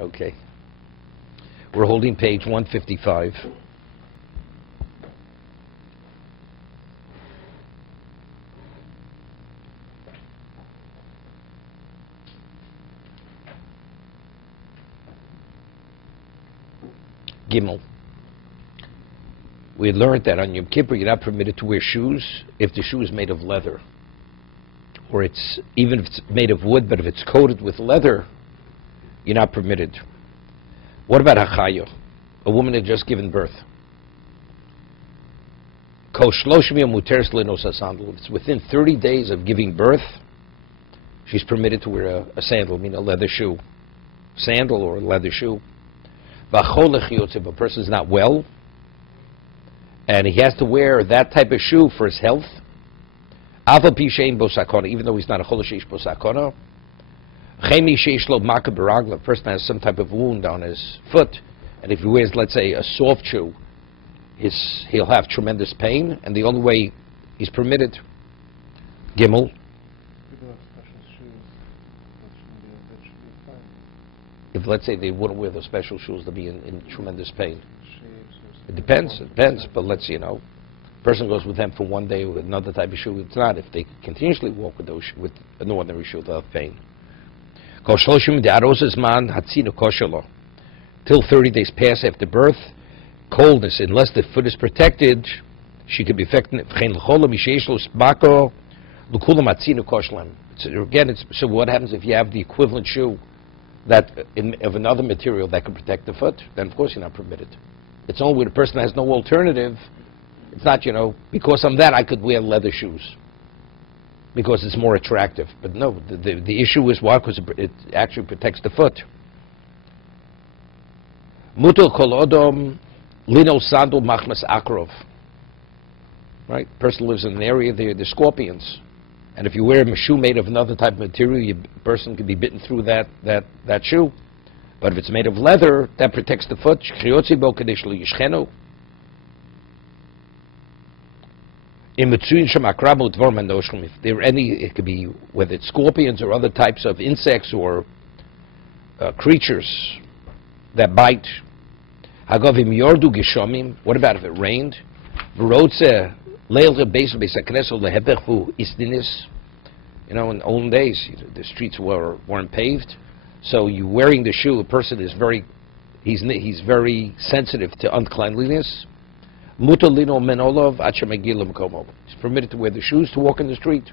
Okay. We're holding page 155. Gimel. We learned that on Yom Kippur you're not permitted to wear shoes if the shoe is made of leather. Or it's, even if it's made of wood, but if it's coated with leather, you're not permitted. What about Hachayo? A woman had just given birth. If it's within 30 days of giving birth, she's permitted to wear a sandal, meaning a leather shoe. Sandal or a leather shoe. If a person is not well, and he has to wear that type of shoe for his health, even though he's not a cholashish bosakona, a person has some type of wound on his foot, and if he wears, let's say, a soft shoe, he'll have tremendous pain, and the only way he's permitted, Gimel. If, let's say, they wouldn't wear those special shoes, they'll be in tremendous pain. It depends, but let's, a person goes with them for one day with another type of shoe, it's not. If they continuously walk with those with an ordinary shoe, they'll have pain. Till 30 days pass after birth, coldness, unless the foot is protected, she could be affected. So what happens if you have the equivalent shoe of another material that can protect the foot? Then of course you're not permitted. It's only when a person has no alternative. It's not, because I'm that I could wear leather shoes because it's more attractive. But no, the issue is why? Because it actually protects the foot. Mutal kol odom lino sandal machmas akrov. Right? Person lives in an area, there's scorpions. And if you wear a shoe made of another type of material, a person could be bitten through that shoe. But if it's made of leather, that protects the foot. If there are any, it could be whether it's scorpions or other types of insects or creatures that bite. What about if it rained? In olden days, the streets weren't paved, so you wearing the shoe, a person is he's very sensitive to uncleanliness. He's permitted to wear the shoes to walk in the street.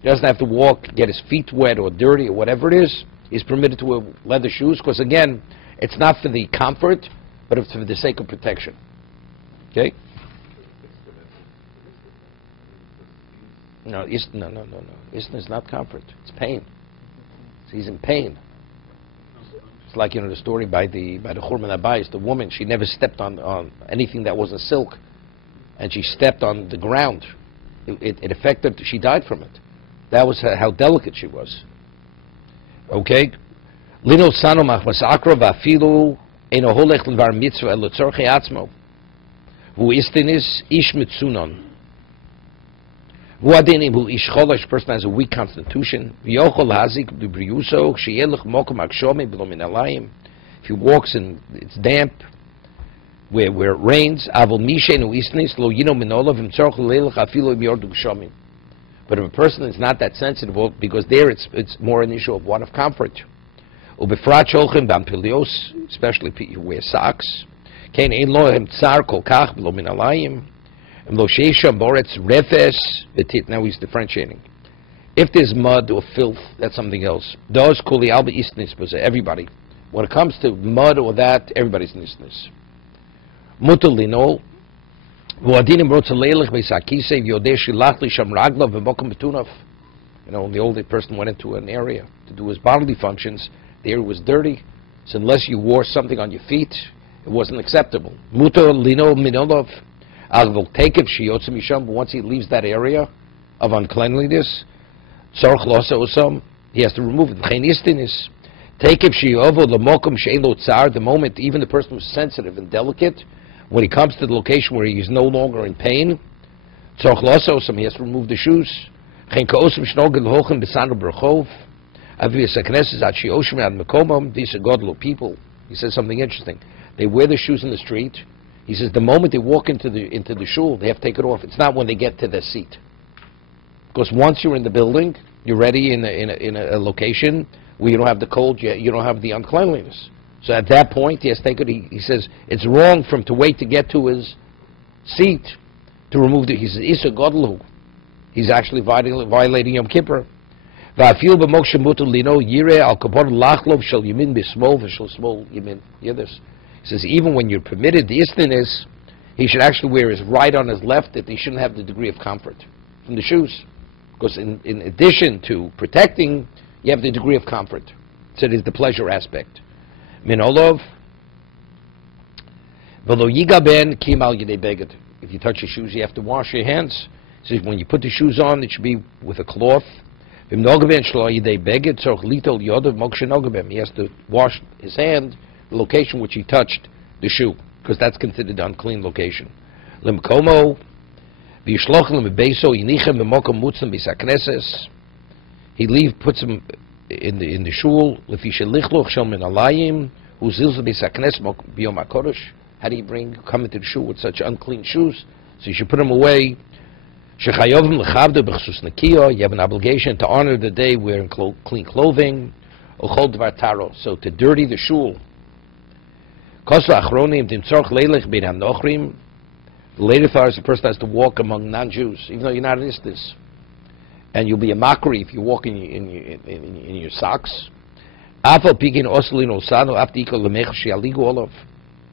He doesn't have to get his feet wet or dirty or whatever it is. He's permitted to wear leather shoes because, again, it's not for the comfort, but it's for the sake of protection. Okay? No. Isna is not comfort. It's pain. He's in pain. It's like, the story by the Churman Abayis, the woman, she never stepped on anything that wasn't silk, and she stepped on the ground. It affected, she died from it. That was how delicate she was. Okay? Lino sano machmas akra va'afilu eno holech levar mitzvah elo tzorchei atzmo. Hu istinis ish mitzunon. Hu adinim hu ish cholash, person has a weak constitution. V'yochol hazik b'briyuso sheyelech mokom akshome b'lo min alayim. If he walks and it's damp, where it rains, avol mishen hu istinis lo yino min olav im tzorch leilech afilu im yordu g'shomim. But if a person is not that sensitive, because there it's more an issue of one of comfort. Ubefrat sholchem b'ampilios, especially if you wear socks. Kein ein lohem tsar kol kach b'lo min alayim. Lo sheisham boretz refes betit. Now he's differentiating. If there's mud or filth, that's something else. Does kuli alba istnis, everybody. When it comes to mud or that, everybody's in istnis. Mutalino. In the older person went into an area to do his bodily functions. The area was dirty, so unless you wore something on your feet, it wasn't acceptable. But once he leaves that area of uncleanliness, he has to remove it. The moment even the person who's sensitive and delicate, when he comes to the location where he is no longer in pain, he has to remove the shoes. These are godly people. He says something interesting. They wear the shoes in the street. He says the moment they walk into the shul, they have to take it off. It's not when they get to their seat. Because once you're in the building, you're ready in a location where you don't have the cold, you don't have the uncleanliness. So at that point, he has to take it. He says it's wrong for him to wait to get to his seat to remove the. He says Isa Godlu. He's actually violating Yom Kippur. Hear this. He says even when you're permitted the istiness, he should actually wear his right on his left, that he shouldn't have the degree of comfort from the shoes. Because in addition to protecting, you have the degree of comfort. So it is the pleasure aspect. Min olov. If you touch your shoes, you have to wash your hands. So when you put the shoes on, it should be with a cloth. He has to wash his hand, the location which he touched the shoe, because that's considered an unclean location. He puts him in the shul. How do you come into the shul with such unclean shoes? So you should put them away. You have an obligation to honor the day wearing clean clothing. So to dirty the shul. The later thought is the person has to walk among non-Jews, even though you're not an istis. And you'll be a mockery if you walk in your socks.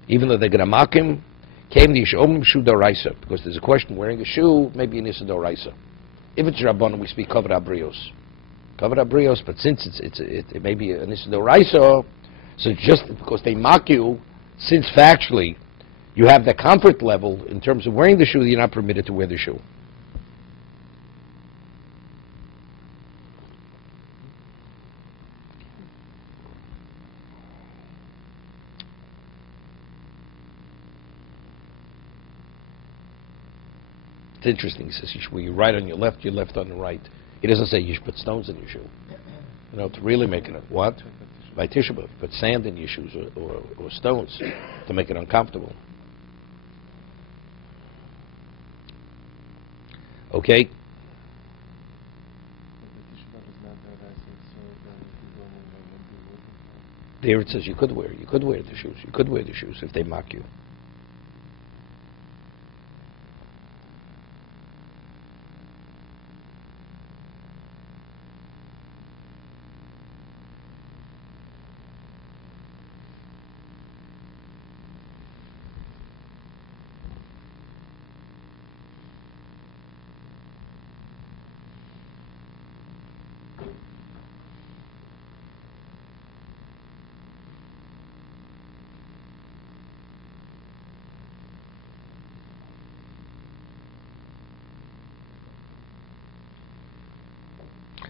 Even though they're going to mock him, because there's a question wearing a shoe, maybe an issa d'oraisa. If it's Rabbanan, we speak kavod abrios. Kavod abrios, but since it may be an issa d'oraisa, so just because they mock you, since factually you have the comfort level in terms of wearing the shoe, you're not permitted to wear the shoe. It's interesting. He says where you right on your left on the right. He doesn't say you should put stones in your shoe. You know, to really make it what? By Tisha B'Av, put sand in your shoes or stones to make it uncomfortable. Okay. There it says you could wear the shoes. You could wear the shoes if they mock you.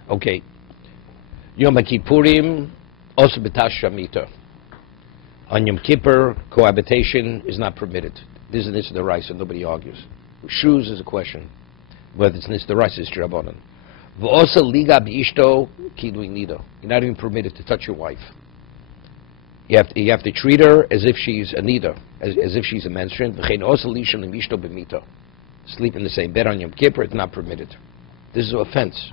Okay. Yom Kippurim, also b'tash shamita. On Yom Kippur, cohabitation is not permitted. This is the rice, and nobody argues. Shoes is a question. Whether it's the rice is Rabbanan. V'osa liga b'ishto kidui nido. You're not even permitted to touch your wife. You have to treat her as if she's a nida, as if she's a menstruant. V'chein osa lisha l'mishto b'mito. Sleep in the same bed on Yom Kippur, it's not permitted. This is an offense.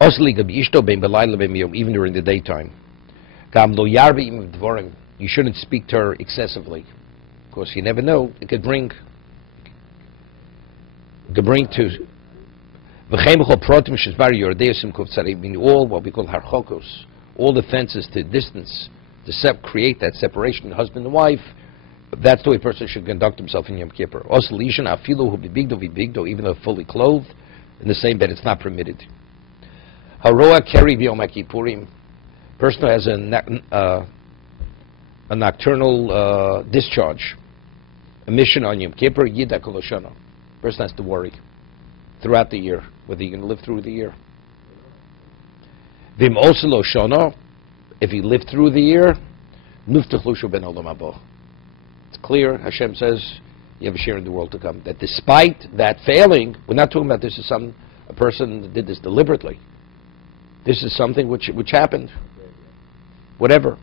Even during the daytime. You shouldn't speak to her excessively, because you never know, it could bring to all what we call harchokos, all the fences to distance, to create that separation, husband and wife. That's the way a person should conduct himself in Yom Kippur. Even though fully clothed, in the same bed, it's not permitted. Haroa keri b'yom kippurim. Person who has a nocturnal discharge, a mission on Yom Kippur, yida kol hashana. Person has to worry throughout the year whether you're going to live through the year. Vim also lo shana. If he lived through the year, nuftach lushu ben olam haba. It's clear. Hashem says you have a share in the world to come. That despite that failing, we're not talking about this as some a person did this deliberately. This is something which happened. Whatever.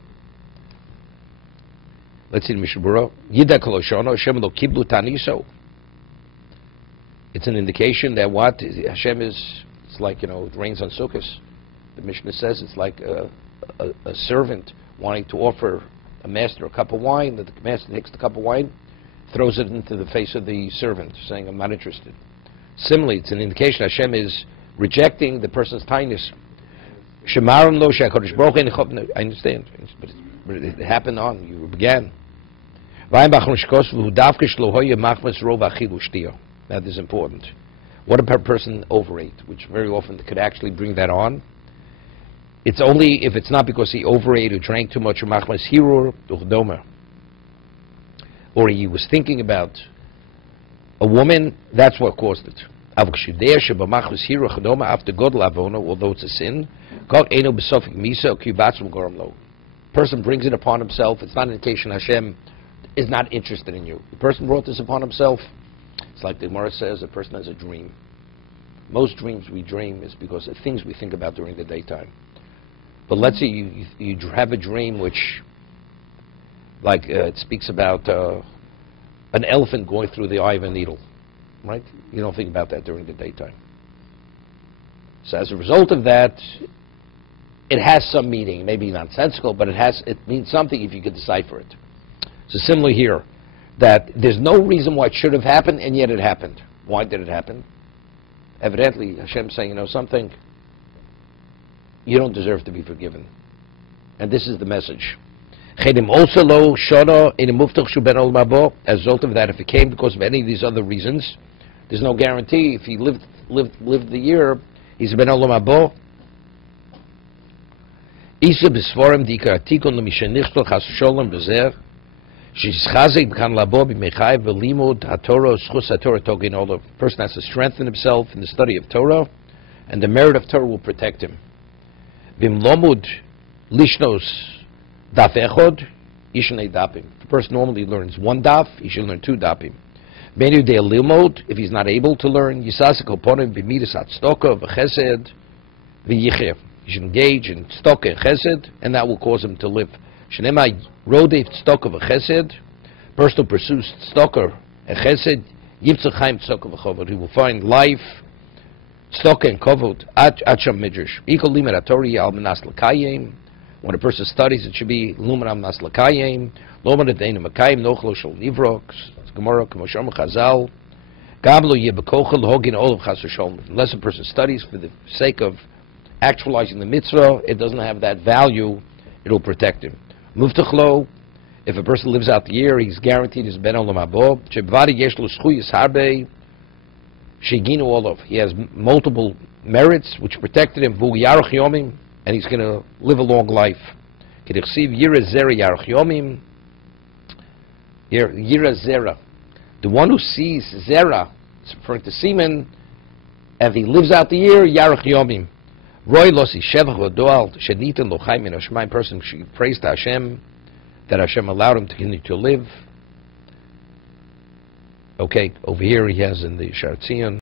Let's see the Mishna Berura. Yida koloshono Hashem lo kiblu taniso. It's an indication that what Hashem is. It's like, it rains on Sukkot. The Mishnah says it's like a servant wanting to offer a master a cup of wine. That the master takes the cup of wine, throws it into the face of the servant, saying, "I'm not interested." Similarly, it's an indication Hashem is rejecting the person's kindness. Shemarim lo she'HaKadosh Baruch Hu. I understand, but it happened on. You began. That is important. What if a person overate, which very often could actually bring that on? It's only if it's not because he overate or drank too much, or he was thinking about a woman, that's what caused it. Although it's a sin, person brings it upon himself. It's not an indication Hashem is not interested in you. The person brought this upon himself. It's like the Gemara says, a person has a dream. Most dreams we dream is because of things we think about during the daytime. But let's say you have a dream which, like it speaks about an elephant going through the eye of a needle, right? You don't think about that during the daytime. So as a result of that, it has some meaning. Maybe nonsensical, but it means something if you could decipher it. So similarly here, that there's no reason why it should have happened, and yet it happened. Why did it happen? Evidently, Hashem's saying, something, you don't deserve to be forgiven. And this is the message. As a result of that, if it came because of any of these other reasons, there's no guarantee. If he lived the year, he's ben olam habo. Isa b'sforim dikar atikon l'mishenichtel chas sholem b'zer. The person has to strengthen himself in the study of Torah, and the merit of Torah will protect him. If the person normally learns one daf, he should learn two dafim. If he's not able to learn, he should engage in tzedakah and chesed, and that will cause him to live. Rodef tzedakah v'chesed, person who pursues tzedakah and chesed, yivtzeh chaim tzedakah v'chovod, he will find life, tzedakah and kovod, acham midrash. Ikol limed haTorah al menas l'kayim. When a person studies, it should be lumen al menas l'kayim, lomen adeinu makayim nochlo shel nivrok. It's Gemara, K'mosham Chazal. Gam lo yeh b'kochel hogin olav chas v'sholem. Unless a person studies for the sake of actualizing the mitzvah, it doesn't have that value. It will protect him. Muftachlo, if a person lives out the year, he's guaranteed his ben olam habo. Shebvari yesh lo schuyas harbe sheginu olav. He has multiple merits which protected him. Vu yarach yomim, and he's going to live a long life. K'dichsiv yira zera yarach yomim. Yira zera, the one who sees zera, it's referring to semen, and he lives out the year, yarach yomim. Roy losi shevach v'doal shenitin lo chaim min hashmayim. Person should praise to Hashem that Hashem allowed him to continue to live. Okay, over here he has in the Sharatzion.